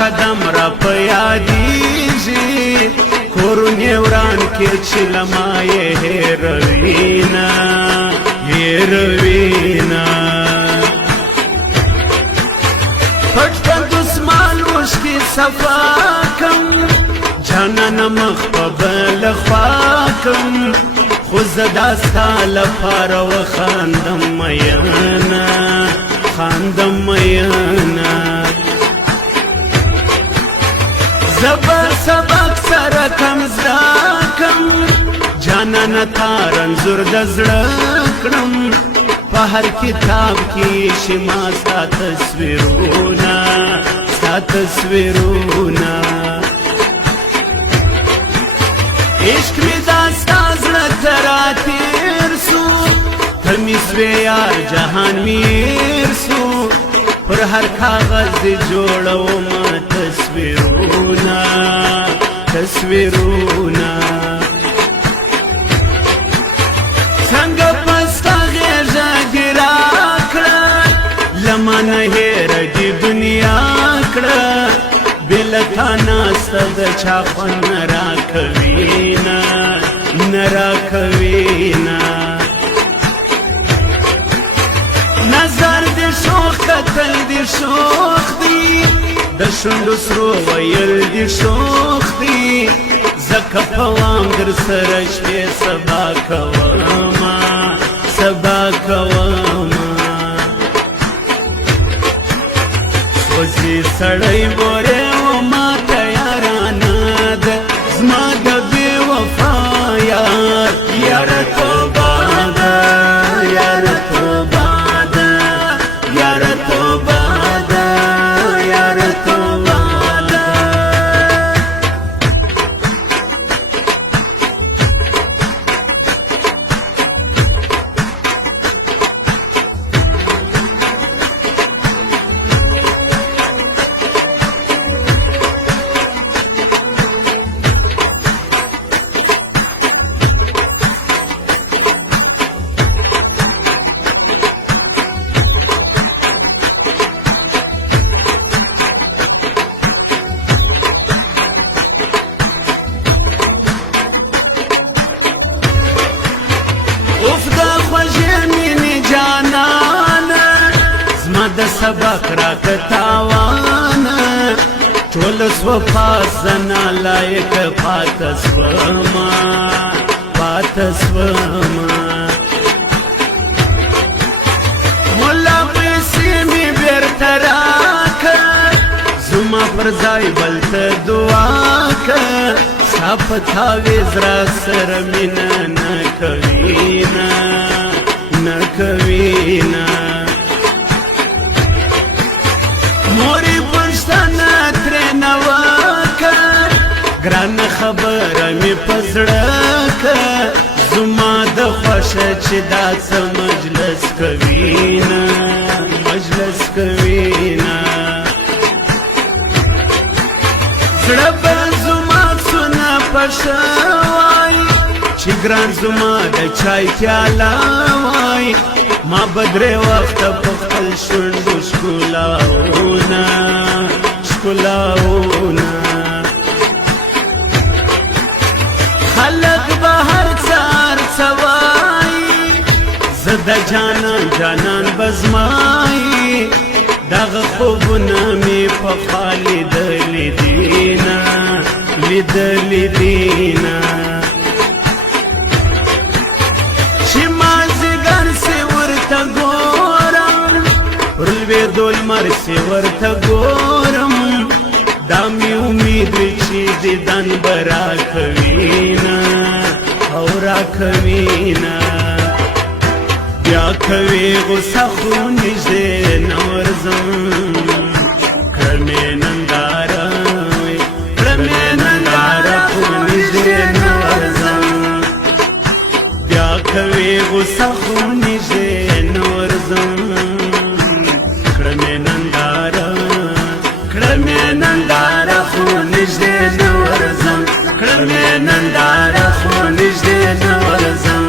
قدم را په یادیږي کورونه وران کې چې لما یې هېروینه پټ پر دسمال اوښکې صفا کم جانانه مخ په بل خوا کم خو زه دا ستا لپاره وخاندم مینه خاندم مینه زه به سبق سره کم زده کم جانانه تا رنځور د زړه کړم په هر کتاب کې شي ما ستا تصویرونه عشق می دا ستا زړه ته راتېر سو ته مې سوې یار جهان مې هېر سو پر هر کاغذ دې جوړومه تصویرونه څنګه په ستا غېږه دې راکړه له ما نه هېره دې دنیا کړه بې له تا ناسته د چا خوند نه راکوینه نظر دې شوخ کتل دې شوخ دی د شونډو سرو ویل دې شوخ دی زکه په وام در سره شپې سبا کومه سوځي سړی مورې و ما ته یارانه ده زما د بې وفا یاره توبه ده یاره توبه ده یاره توبه ده یاره توبه ده د سبق راکه تاوانه ټول سوه پاسنه لایق پاته سومه مولا پیسې مې بیرته راکه زما پر ځای بل ته دعا که ستا په تاویز را سره مینه نه کوینه مورې پښتنه ترېنه وکړ ګرانه خبره مې په زړه که زما د خوښه چې دا څه مجلس کوینه زړه به زما څونه پشه وای چې ګران زما د چای پیاله وای ما بدرې وخته په خپل شونډو ښکلاونه خلک به هر څه وایي زه د جانان به زمایي دغه خوبونه مې پخوا لیدلي دینه لوېدو لمر سې ورته ګورم دا مې امید وي چې دیدن به راکوینه بیا کوي غوسه خو نږدې نه ورځم کړه مې ننداره خو نږدې نه ورځم بیا کوي غوسه خو نږدې نه ورځم ننداره خو نږدې نه ورځم ننداره خو نږدې نه ورځم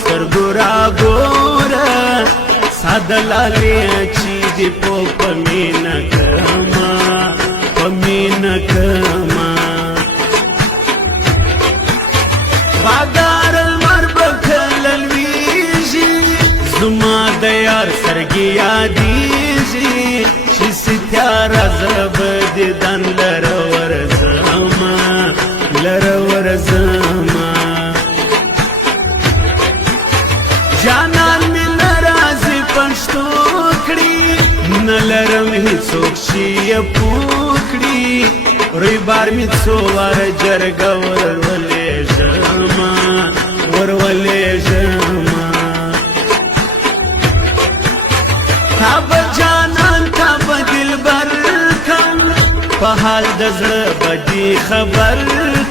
سترګو راګوره ساده لالې چې دې په مینه کړمه په مینه کړمه بادار لمر به کله لویږي زما د یار سترګې یادېږي چې ستیاره زه به دیدن لره ورځمه لره ورځمه جانان مې نه راځي پښتو کړي نه لرم هېڅوک چې یې پوه کړي روی بار مې څو واره جرګه ورولېږمه ورولېږمه تا به جانان تا به دلبر کم په حال د زړه به دې خبر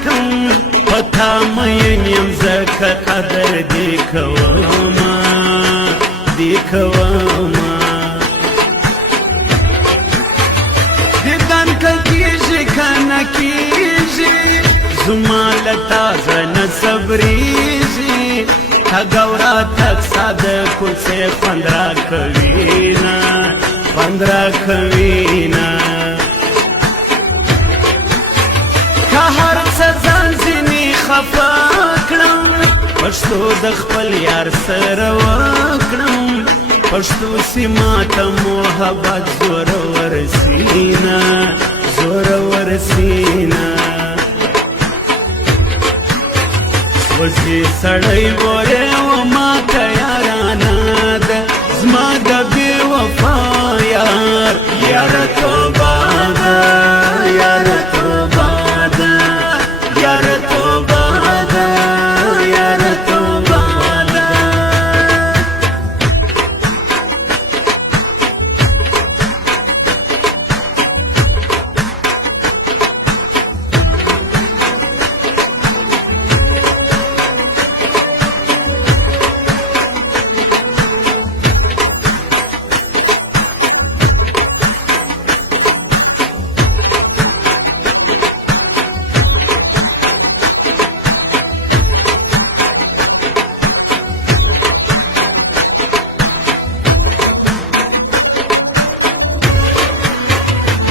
کم په تا مین یم ځکه قدر دې کومه دې کومه دیدن که کېږي که نه کېږي زما له تا زړه نه صبرېږي تګ او راتګ ساده کوڅې خوند راکوینه خوند راکوینه که هر څه ځان ځینې خفه کړم پښتو د خپل یار سره وکړم پښتو سیمه ته محبت زورور سینه زورور سینه وزې سړی وایې وما ته یارانه ده زما د بې وفا یار یاره توبه ده یاره توبه ده یاره توبه ده یاره توبه ده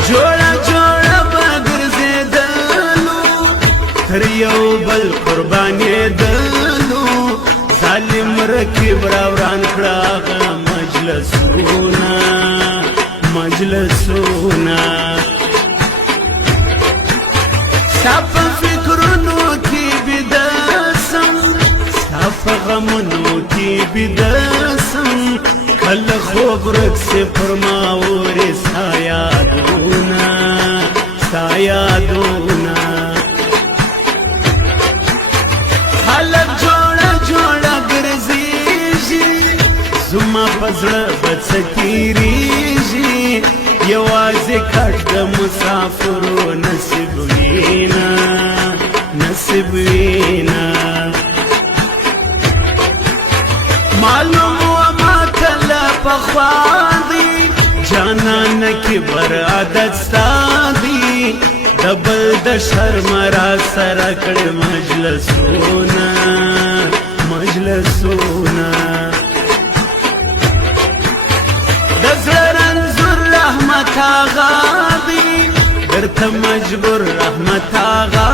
جوړه جوړه به ګرځېدلو تر یو بل قربانېدلو ظالم رقیب راوران کړه هغه مجلسونه مجلسونه ستا په فکرونو کې بیده سم ستا په غمونو کې بیده سم کله خوب ورک سي پر ما اورې ستا یادونه ستا یادونه خلک جوړه جوړه ګرځېږي زما په زړه به څه تېرېږي یوازې کټ د مسافرو نصیب وینه نصیب وینه معلوم پخوا دی جانان کی بر عادت ستا دی دبل د شرم را سره کړه مجلسونه مجلسونه د زړه رنځور رحمت آغا دی درته مجبور رحمت آغا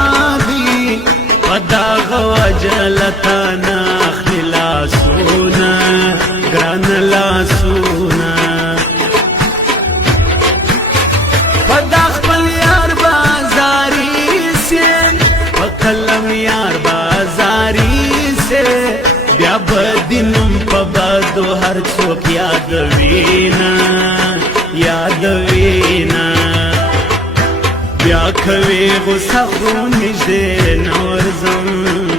دی په دغه وجه له تا نه اخلي لاسونه ګران لاسونه په دا خپل یار بازاري سي په قلم یار بازاري سي بیا به دې نوم په بدو هر څوک یادوینه یادوینه بیا کوي غوسه خو نږدې نه ورځم